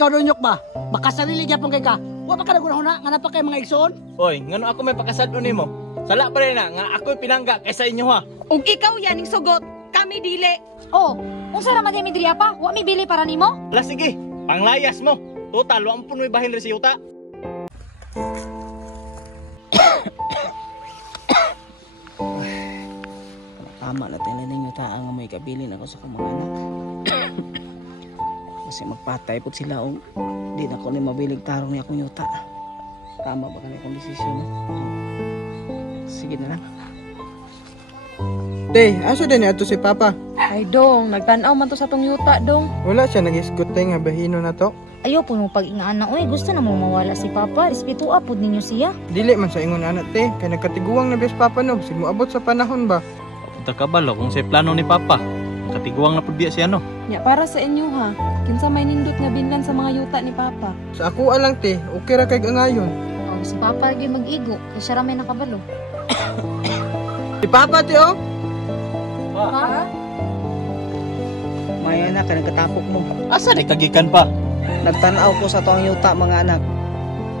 Ikaw donyok ba? Baka sarili gyapon kay ka. Wa pa ka nagunahuna nga napa kay mga igsoon? Oy, ngano ako may pakasad nimo? Sala pa rin na nga ako'y pinangga kaysa inyo ha. Ug ikaw yan ning sugot, kami dili. Oh, unsa ra man mi diriya pa? Wa mi bili para nimo? Ala sige, panglayas mo. Total, wa mo punoy bahin rin si yuta. Tama na tayo na yung taang may kabilin ako sa kong mga anak. Kasi magpatay po sila o di na ko ni mabilig tarong ni akong yuta. Tama ba ka na akong desisyon? Sige na lang. Te, aso din ato si Papa. Ay dong, nagtanaw man to sa tong yuta dong. Wala siya nag-iskutay nga bahino na to. Ayaw po mo pag-ingaan na, oy, gusto na mo mawala si Papa. Respeto apod ninyo siya. Dili man sa ingon anak te, kay nagkatiguang na bes Papa no, sig moabot sa panahon ba. Punta ka balo kung say plano ni Papa. Katiguang na pud si ano. Ya para sa inyo ha. Kinsa may nindot nga binlan sa mga yuta ni Papa. Sa ako alang te, okay ra kay angayon. Oh, si Papa gyud mag-igo, kay siya ra may nakabalo. Si Papa te oh. Ha? May anak ka nagkatapok mo. Asa di kagikan pa? Nagtanaw ko sa toang yuta mga anak.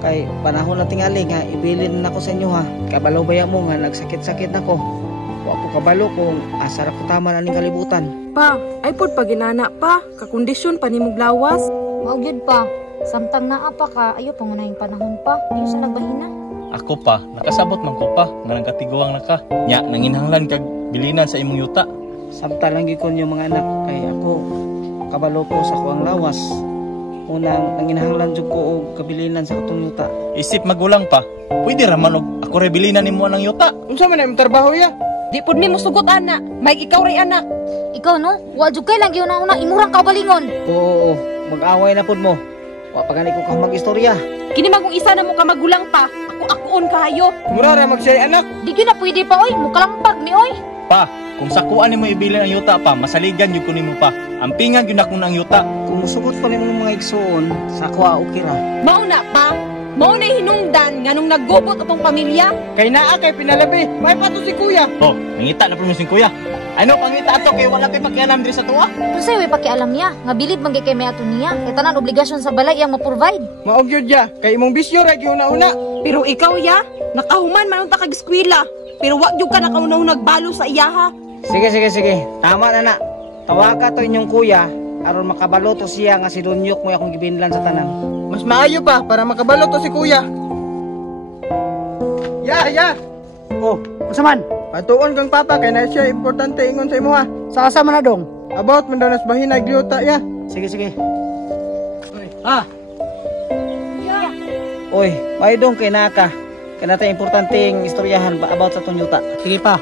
Kay panahon na tingali nga ibilin na ko sa inyo ha. Kabalo baya mo nga nagsakit-sakit na ko. Wa ko kabalo kung asa ra ko tama na ning kalibutan. Pa, ay pud paginana pa, kakondisyon pa nimog lawas. Mao gyud pa. Samtang naa pa ka, ayo pangunahing panahon pa. Ayo sa nagbahina. Ako pa, nakasabot man ko pa nga nagkatiguang na ka. Nya nanginhanglan kag bilinan sa imong yuta. Samtang lang gikon yung mga anak kay ako kabalo ko sa kuang lawas. Unang nanginahanglan jud ko og kabilinan sa katong yuta. Isip magulang pa. Pwede ra man og ako ra bilinan nimo ang yuta. Unsa man imong trabaho ya? Di pud nimo sugot ana, may ikaw ray anak. Ikaw no, wa jud kay lang gyud una imurang kaugalingon. Oo, mag-away na pud mo. Wa pa gani ko ka mag-istorya. Kini magong isa na mo ka magulang pa, ako kahayo. Mura ra magsay anak. Di gyud na pwede pa oy, mukalampag ni oy. Pa, kung sakuan nimo ibilin ang yuta pa, masaligan jud ko nimo pa. Ampingan gyud ako nang yuta. Kung musugot pa nimo mga igsoon, sa ako okay ra. Mao na pa, mao na hinungdan nga nung naggubot atong pamilya. Kay naa kay pinalabi. May pato si Kuya. Oh, nangita na promising kuya. Ano pangita ato kay wala kay pakialam diri sa tuwa? Unsay way pakialam niya, nga bilid man gyud kay may ato niya. Kay tanan obligasyon sa balay iyang ma-provide. Maog yun ya. Kay imong bisyo ra gyud una. Pero ikaw ya, nakahuman man unta kag eskwela. Pero wa gyud ka nakaunahon nagbalo sa iyaha. Sige. Tama na na. Tawaga to inyong kuya aron makabalo to siya nga si Dunyok mo akong gibinlan sa tanan. Mas maayo pa para makabalo to si Kuya. Ya. Oh, unsa man? Patuon kang Papa kay na siya importante ingon sa imo ha. Sa asa man na dong? About man daw nas bahinag yuta ya. Sige. Ha? Oy, may dong kay naka. Kay nata importanteng istoryahan ba about sa tong yuta. Sige pa.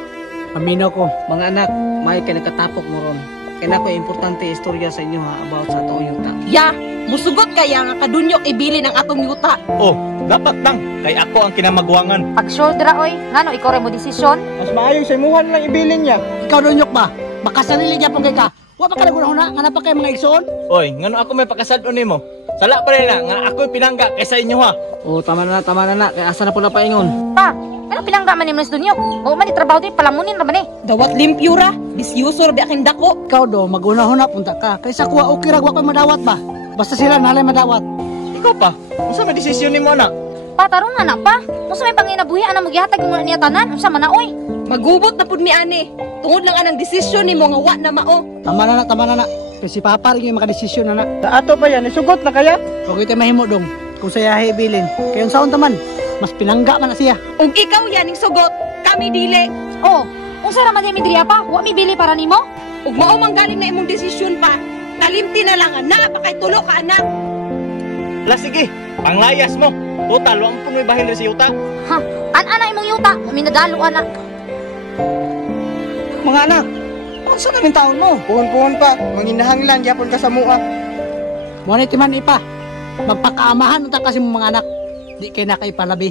Aminaw ko. Mga anak, may kay nagkatapok mo ron. Kay nako importante istorya sa inyo ha about sa tong yuta. Ya, musugot kaya nga kadunyok ibilin ang atong yuta. Oh, dapat lang kay ako ang kinamagwangan. Pag shoulder oy, ngano ikaw ray mo desisyon? Mas maayo sa imuhan lang ibilin niya. Ikaw donyok ba? Baka sarili gyapon kay ka. Wa pa ka nagunahuna nga napa kay mga igsoon? Oy, ngano ako may pakasad nimo? Sala pa rin na nga ako'y pinangga kaysa inyo ha. Oh, tama na na. Kay asa na po na paingon. Pa, ano pinangga man nimo sa dunyok? Wa man trabaho din palamunin ra man eh. Dawat limpyo ra, disyuso ra bi aking dako. Ikaw do magunahuna punta ka. Kaysa kuha okay ra wa koy madawat ba? Basta sila nalay madawat. Ikaw pa, unsa may desisyon nimo anak? Pa tarong anak pa. Unsa may panginabuhi ana mo gihatag mo niya tanan? Unsa man na oy? Magubot na pud mi ani. Tungod lang anang desisyon nimo nga wa na mao. Tama na na. Kasi si Papa rin yung makadesisyon na na. Sa ato pa yan, isugot na kaya? Huwag ito mahimo dong. Kung saya hibilin. Kaya yung saon taman, mas pinangga man na siya. Ug ikaw yan ning sugot, kami dili. Oh, unsa ra man mi diriya pa? Wa mi bili para nimo? Ug mao man galing na imong desisyon pa. Talimti na lang na pa kay tulo ka anak. Ala sige, panglayas mo. Total, wa mo punoy bahin rin si yuta. Ha, ana imong yuta, minadalo anak. Mga anak, unsa na taon mo? Puhon-puhon pa, manginahanglan gyapon ka sa mua. Muna timan ipa. Magpakaamahan unta kasi mo mga anak. Di kay na kay palabi.